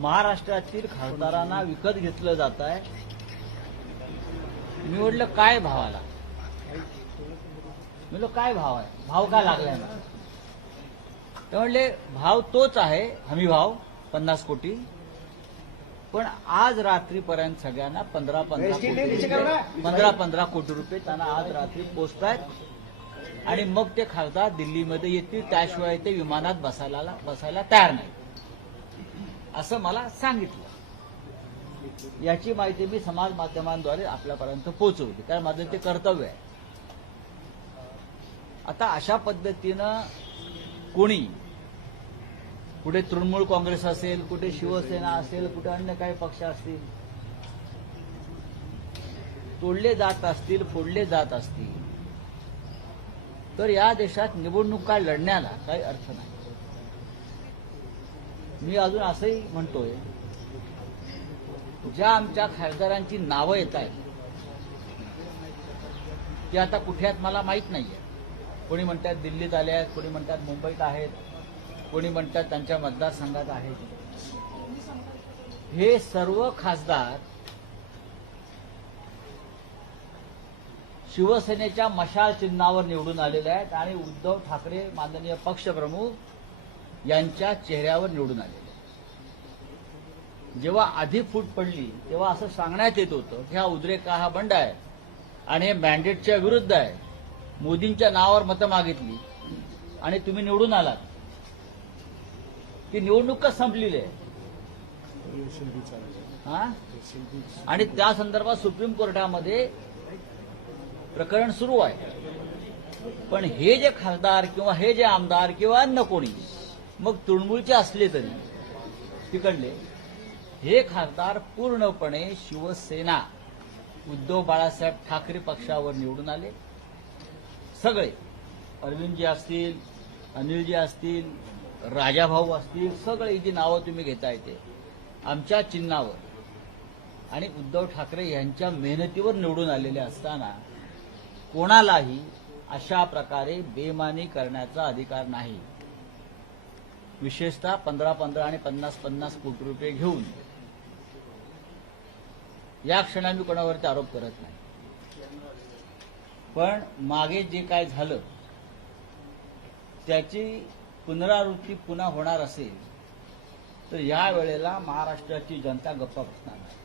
महाराष्ट्रातील खासदारांना विकत घेतलं जात आहे. मी म्हटलं काय भावाला, म्हणलं काय भाव आहे, भाव काय लागलाय ना. ते म्हणले भाव तोच आहे, हमी भाव 50 कोटी, पण आज रात्रीपर्यंत सगळ्यांना 15 कोटी रुपये त्यांना आज रात्री पोचतायत आणि मग ते खासदार दिल्लीमध्ये येतील, त्याशिवाय ते विमानात बसायला तयार नाही असं मला सांगितलं. याची माहिती मी समाज माध्यमांद्वारे आपल्यापर्यंत पोहोचवली, कारण माझं ते कर्तव्य आहे. आता अशा पद्धतीनं कोणी कुठे तृणमूल काँग्रेस असेल, कुठे शिवसेना असेल, कुठे अन्य काही पक्ष असतील, तोडले जात असतील, फोडले जात असतील, तर या देशात निवडणुका लढण्याला काही अर्थ नाही. मी अजून असंही म्हणतोय, ज्या आमच्या खासदारांची नावं येत आहेत ती आता कुठे आहेत मला माहीत नाहीये. कोणी म्हणतात दिल्लीत आले आहेत, कोणी म्हणतात मुंबईत आहेत, कोणी म्हणतात त्यांच्या मतदारसंघात आहेत. हे सर्व खासदार शिवसेनेच्या मशाल चिन्हावर निवडून आलेले आहेत आणि उद्धव ठाकरे माननीय पक्षप्रमुख यांच्या चेहऱ्यावर निवडून आलेले आहेत. जेव्हा आधी फूट पडली तेव्हा असं सांगण्यात येत होतं की हा उद्रेक हा बंड आहे आणि हे मॅन्डेटच्या विरुद्ध आहे, मोदींच्या नावावर मतं मागितली आणि तुम्ही निवडून आलात. ती निवडणूकच संपलेली आहे आणि त्या संदर्भात सुप्रीम कोर्टामध्ये प्रकरण सुरू आहे. पण हे जे खासदार किंवा हे जे आमदार किंवा अन्य कोणी, मग तृणमूलचे असले तरी तिकडले, हे खासदार पूर्णपणे शिवसेना उद्धव बाळासाहेब ठाकरे पक्षावर निवडून आले. सगळे अरविंदजी असतील, अनिलजी असतील, राजाभाऊ असतील, सगळे जी नावं तुम्ही घेताय ते आमच्या चिन्हावर आणि उद्धव ठाकरे यांच्या मेहनतीवर निवडून आलेले असताना कोणालाही अशा प्रकारे बेमानी करण्याचा अधिकार नाही. विशेषतः 15 आणि 50 कोटी रुपये घेऊन. या क्षणी मी कोणावरती आरोप करत नाही, पण मागे जे काय झालं त्याची पुनरावृत्ती पुन्हा होणार असेल तर या वेळेला महाराष्ट्राची जनता गप्पा बसणार नाही.